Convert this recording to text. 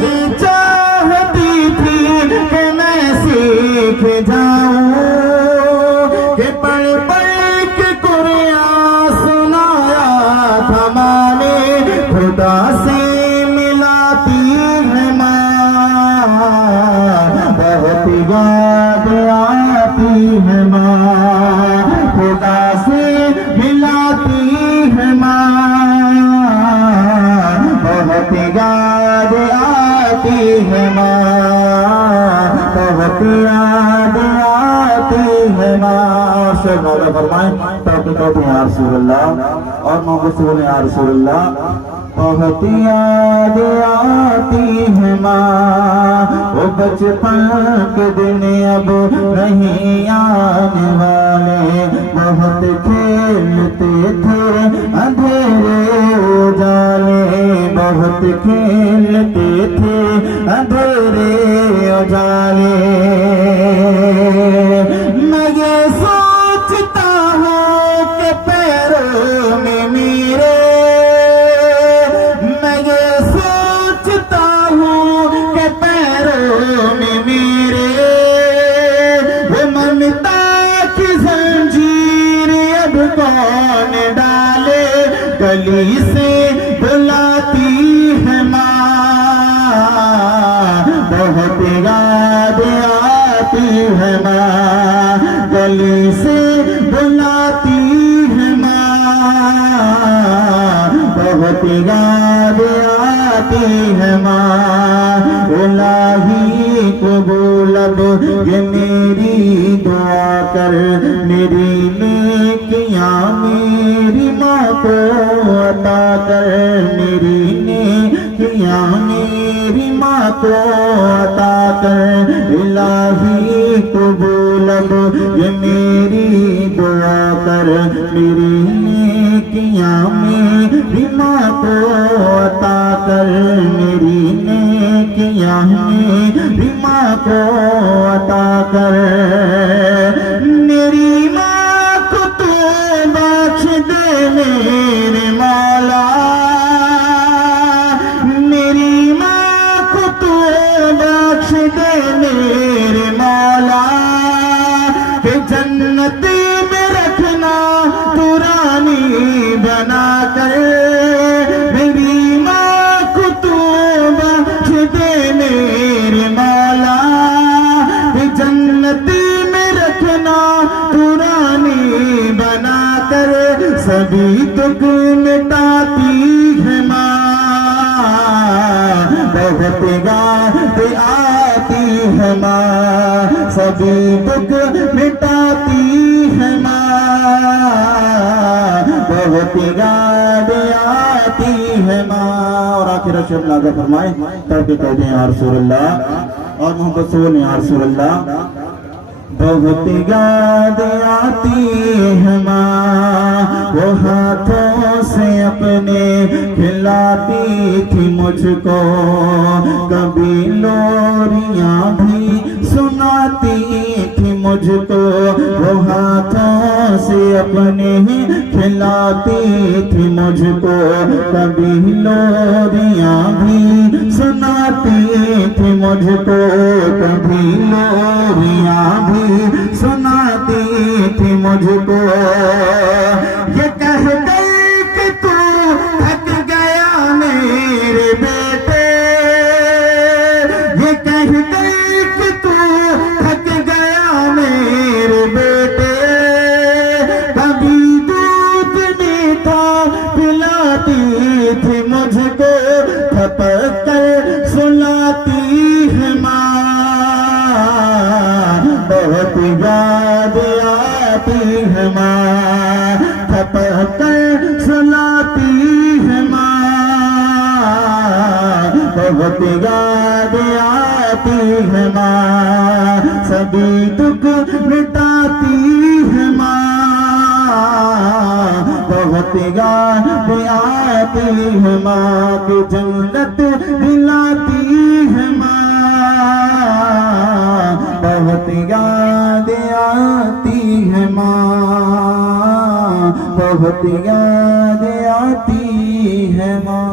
ये चाहती थी कि मैं सीख जाऊं, कि पढ़ पढ़ के कुरान सुनाया था माने, खुदा से मिलाती है माँ, बहुत याद आती है माँ, खुदा से मिलाती है माँ, बहुत याद आती है माँ, बहुत याद आती है माँ। शेर मौला फरमाए ताकि कहते हैं या रसूल अल्लाह, और मोहब्बत से बोले या रसूल अल्लाह, बहुत याद आती है माँ, वो बचपन के दिन अब नहीं आने वाले, बहुत खेलते थे अंधेरे उजाले, बहुत खेलते थे अंधेरे उजाले। मैं ये सोचता हूँ कि पैरों में मेरे, मैं ये सोचता हूँ कि पैरों में मेरे, वो ममता की जंजीर अब कौन डाले, गली से बुलाती है माँ, बहुत याद आती है माँ, गली से बुलाती है माँ, बहुत याद आती है माँ। इलाही कबूल अब ये मेरी दुआ कर, मेरी नेकियां मेरी माँ को अता कर, मेरी नेकियां मेरी माँ को अता कर। इलाही कबूल अब ये मेरी दुआ कर, मेरी नेकियां मेरी माँ को अता कर, मेरी नेकियां मेरी माँ को अता कर। मेरी माँ को तू बख्श दे मेरे मौला, मेरी माँ को तू बख्श दे मेरे मौला, कि जन्नत में रखना तू रानी बना कर। मेरी माँ को तू बख्श दे मेरे मौला, कि जन्नत में रखना तू रानी बना कर। सभी दुख मिटाती है माँ, बहुत याद आती है माँ, सभी दुख मिटाती है माँ, बहुत याद आती है माँ। और आखिर शेर लाजा फरमाए ताकि कहते हैं या रसूल अल्लाह, और मोहब्बत से बोले या रसूल अल्लाह, बहुत याद आती है माँ, वो हाथों से अपने खिलाती थी मुझको, कभी लोरियां भी सुनाती थी मुझको, वो हाथों से अपने खिलाती थी मुझको, कभी लोरियां भी सुनाती थी मुझको, कभी लोरियां भी सुनाती थी मुझको। ये कह गई कि तू थक गया मेरे बेटे, ये कह गई कि तू थक गया मेरे बेटे, कभी दूध मीठा पिलाती थी मुझको, थपक कर सुलाती है माँ, बहुत याद आती है माँ, थपक कर सुलाती है माँ, बहुत याद आती है माँ, सभी दुख मिटाती है माँ, बहुत याद आती है माँ, की जन्नत दिलाती है माँ, बहुत याद आती है माँ, बहुत याद आती है माँ।